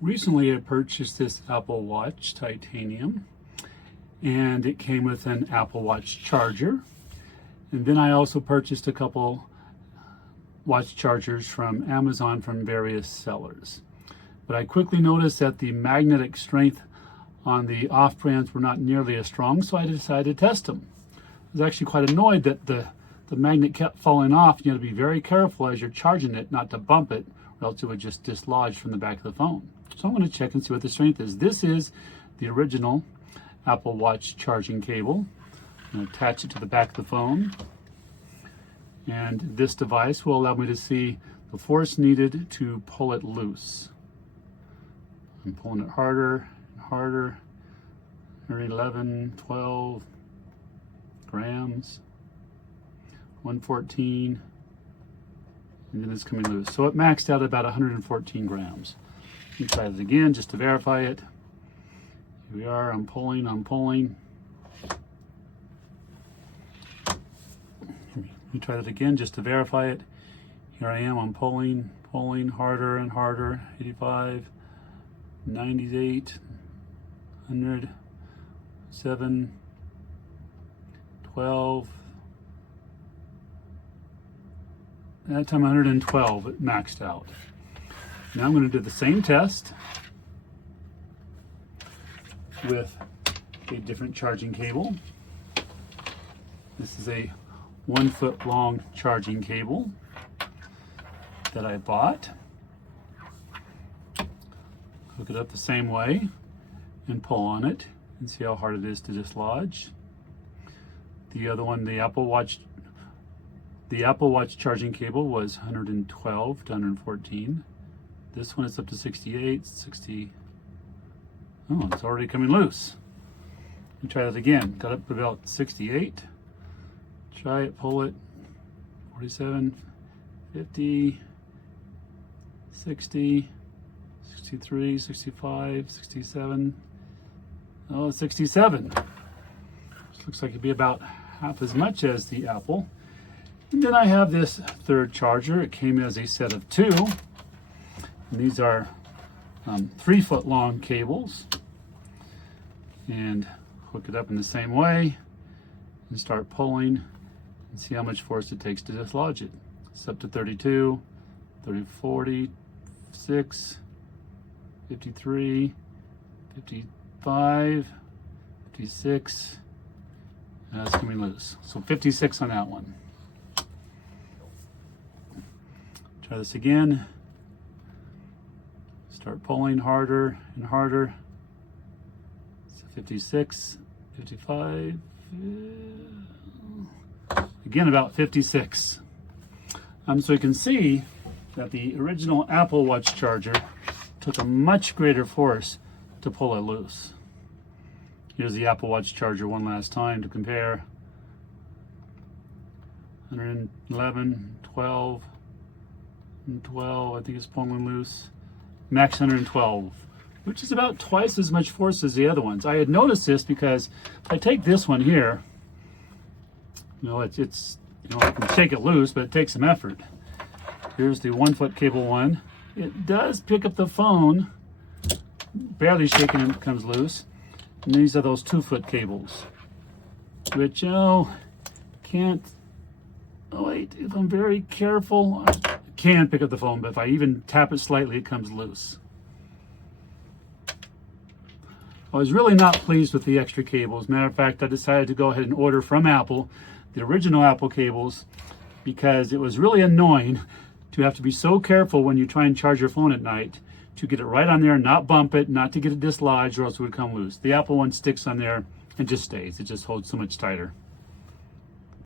Recently I purchased this Apple Watch Titanium, and it came with an Apple Watch charger. And then I also purchased a couple watch chargers from Amazon from various sellers. But I quickly noticed that the magnetic strength on the off-brands were not nearly as strong, so I decided to test them. I was actually quite annoyed that the magnet kept falling off. You have to be very careful as you're charging it not to bump it, or else it would just dislodge from the back of the phone. So I'm going to check and see what the strength is. This is the original Apple Watch charging cable. I'm going to attach it to the back of the phone. And this device will allow me to see the force needed to pull it loose. I'm pulling it harder and harder. 11, 12 grams, 114, and then it's coming loose. So it maxed out about 114 grams. Let me try this again just to verify it. Here we are, I'm pulling. Let me try that again just to verify it. Here I am, I'm pulling harder and harder. 85, 98, 100, 7, 12. That time 112, it maxed out. Now I'm going to do the same test with a different charging cable. This is a 1 foot long charging cable that I bought. Hook it up the same way and pull on it and see how hard it is to dislodge. The other one, the Apple Watch charging cable was 112 to 114. This one is up to 68, 60. Oh, it's already coming loose. Let me try that again. Got up to about 68. Try it, pull it. 47, 50, 60, 63, 65, 67. Oh, 67. This looks like it'd be about half as much as the Apple. And then I have this third charger. It came as a set of 2. And these are 3 foot long cables. And hook it up in the same way and start pulling and see how much force it takes to dislodge it. It's up to 32, 30, 46, 53, 55, 56. That's coming loose. So 56 on that one. Try this again. Start pulling harder and harder. So 56, 55. Again, about 56. So you can see that the original Apple Watch charger took a much greater force to pull it loose. Here's the Apple Watch charger one last time to compare. 111, 12, and 12, I think it's pulling loose. Max 112, which is about twice as much force as the other ones. I had noticed this because if I take this one here, it's I can shake it loose, but it takes some effort. Here's the 1 foot cable one. It does pick up the phone, barely shaking it comes loose. And these are those 2 foot cables, which can't. Oh wait, if I'm very careful, I can pick up the phone, but if I even tap it slightly, it comes loose. I was really not pleased with the extra cables. Matter of fact, I decided to go ahead and order from Apple the original Apple cables because it was really annoying to have to be so careful when you try and charge your phone at night to get it right on there, not bump it, not to get it dislodged, or else it would come loose. The Apple one sticks on there and just stays. It just holds so much tighter.